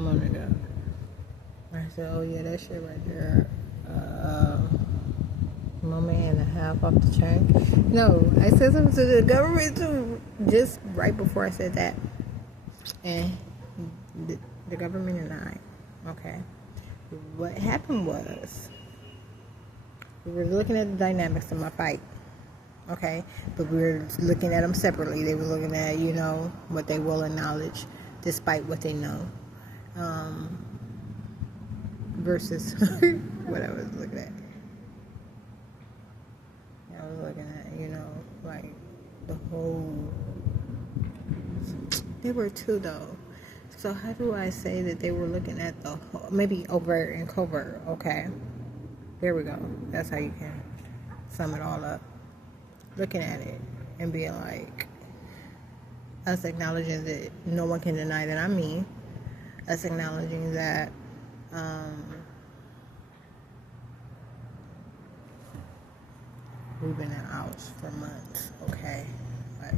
I'm on it up. I said, oh yeah, that shit right there. Moment and a half off the chain. No, I said something to the government too, just right before I said that. And the government and I, okay. What happened was, we were looking at the dynamics of my fight, okay? But we were looking at them separately. They were looking at, what they will acknowledge despite what they know. Versus what I was looking at. I was looking at, like the whole. There were two though. So how do I say that they were looking at the whole, maybe overt and covert? Okay, there we go. That's how you can sum it all up. Looking at it and being like, us acknowledging that no one can deny that I'm me. Us acknowledging that we've been in outs for months, okay? Like,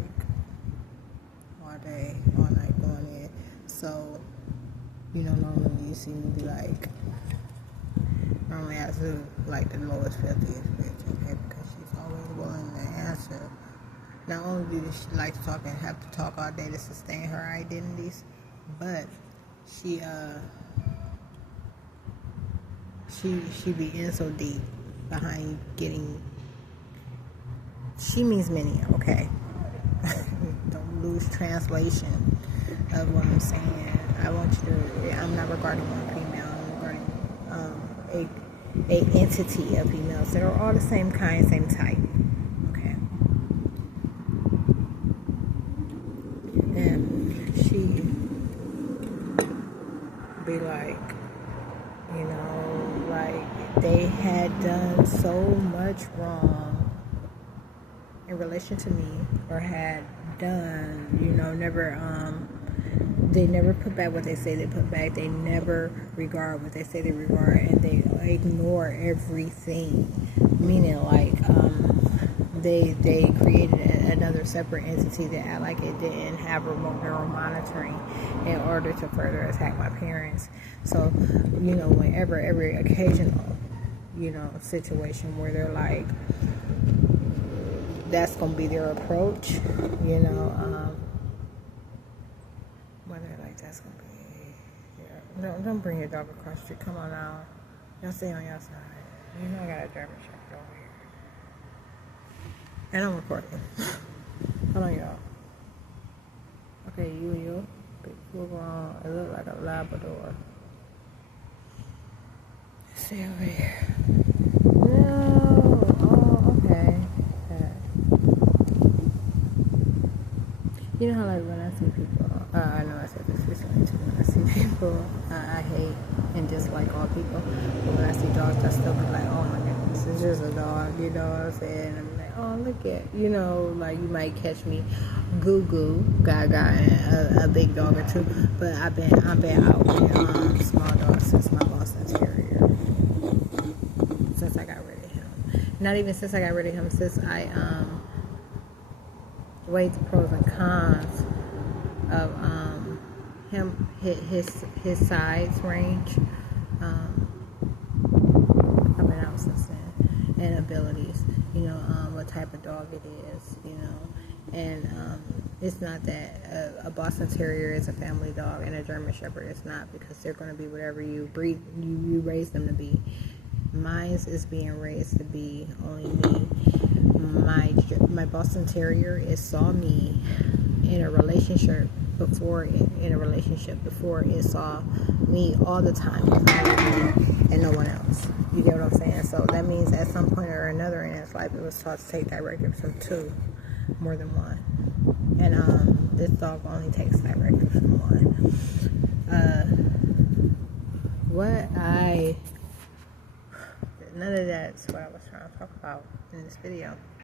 all day, all night going in. So, normally you see me be like, normally I do like the lowest, filthiest bitch, okay? Because she's always willing to answer. Not only does she like to talk and have to talk all day to sustain her identities, but she be in so deep behind getting. She means many, okay? Don't lose translation of what I'm saying. I want you to. I'm not regarding one female. I'm regarding a entity of females that are all the same kind, same type. Okay. And she be like, like they had done so much wrong in relation to me, or had done, they never put back what they say they put back. They never regard what they say they regard, and they ignore everything. Meaning, like, they created another separate entity that act like it didn't have remote neural monitoring in order to further attack my parents. So, whenever every occasional, situation where they're like, that's gonna be their approach, whether like that's gonna be, don't bring your dog across the street. Come on now, y'all stay on your side. I got a German Shepherd over here, and I'm recording. Hold on, y'all. Okay, you, big full grown. It look like a Labrador. Let's see over here. No, okay. You know how, like, when I see people, I know I said this recently too, when I see people, I hate and dislike all people, but when I see dogs, I still be like, oh my goodness, it's just a dog, what I'm saying? I'm like, oh, look at, like, you might catch me goo gaga, and a big dog or two, but I've been out with small dogs since my Boston Terrier, since I got rid of him. Not even since I got rid of him, since I, weighed the pros and cons of him, his size range. I've been out since then, and abilities. What type of dog it is. And it's not that a Boston Terrier is a family dog and a German Shepherd is not, because they're going to be whatever you you raise them to be. Mine is being raised to be only me. My Boston Terrier saw me in a relationship before it saw me all the time and no one else. You get what I'm saying? So that means at some point or another in its life, it was taught to take directives from two, more than one. And this dog only takes directives from one. None of that's what I was trying to talk about in this video.